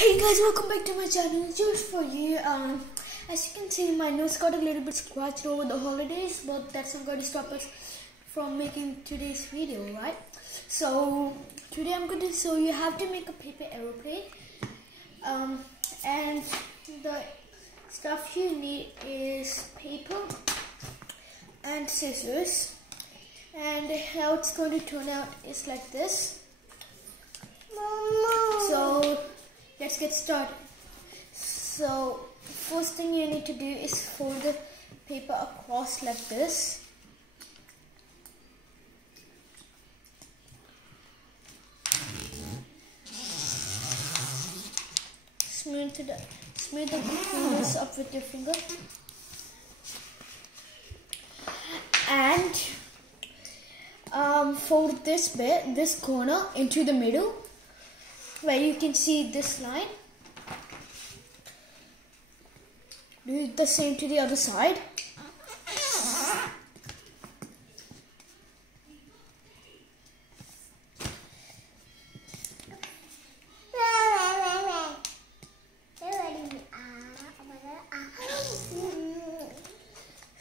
Hey guys, welcome back to my channel. Just for you, as you can see, my nose got a little bit scratched over the holidays, but that's not going to stop us from making today's video, right? So today I'm going to show you how to make a paper aeroplane, and the stuff you need is paper and scissors, and how it's going to turn out is like this. So let's get started. So first thing you need to do is fold the paper across like this. Smooth the corners up with your finger. And fold this corner into the middle, where you can see this line. Do the same to the other side.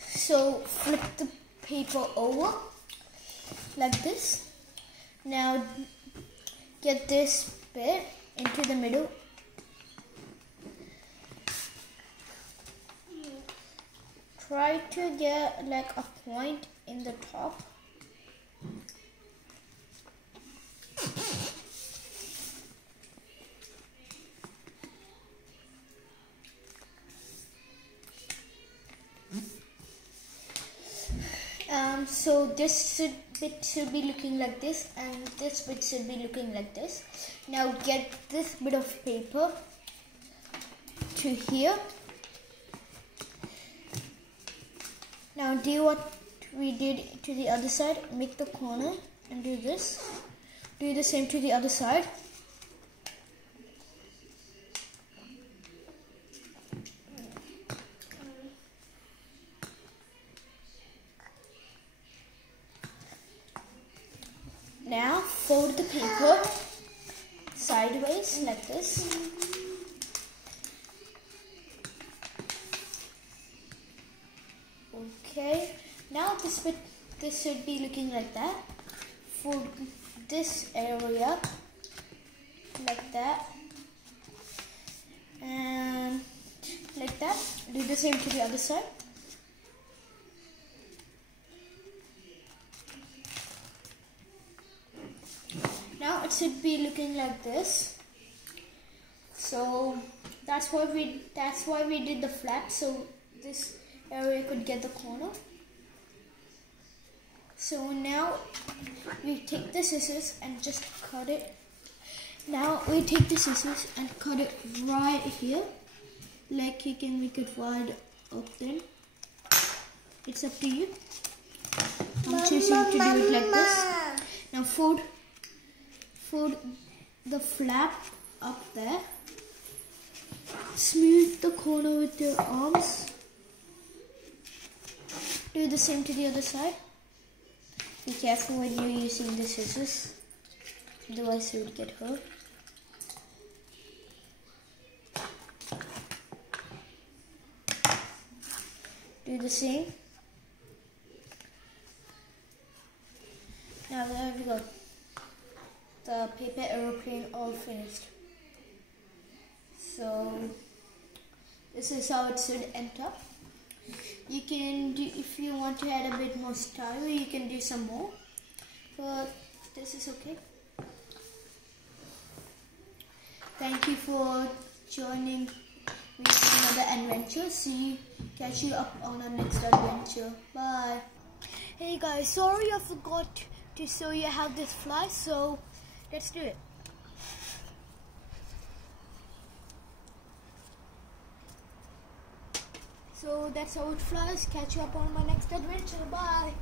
So flip the paper over like this. Now get this bit into the middle. Try to get like a point in the top. So this bit should be looking like this, and this bit should be looking like this. Now get this bit of paper to here. Now do what we did to the other side. Make the corner and do this. Do the same to the other side. Now fold the paper sideways like this. Okay, now this should be looking like that. Fold this area like that, and like that. Do the same to the other side. Now it should be looking like this. So that's why we did the flap, so this area could get the corner. So now we take the scissors and just cut it. Now we take the scissors and cut it right here. Like you can make it wide open. It's up to you. I'm choosing to do it like this. Now fold the flap up there. Smooth the corner with your arms. Do the same to the other side. Be careful when you're using the scissors, otherwise you will get hurt. Do the same. Now there we go. The paper aeroplane all finished. So this is how it should end up. You can do, if you want to add a bit more style, you can do some more, but this is okay. Thank you for joining me on another adventure. Catch you up on our next adventure. Bye. Hey guys, sorry I forgot to show you how this flies, so let's do it. So that's how it flies. Catch you up on my next adventure. Bye.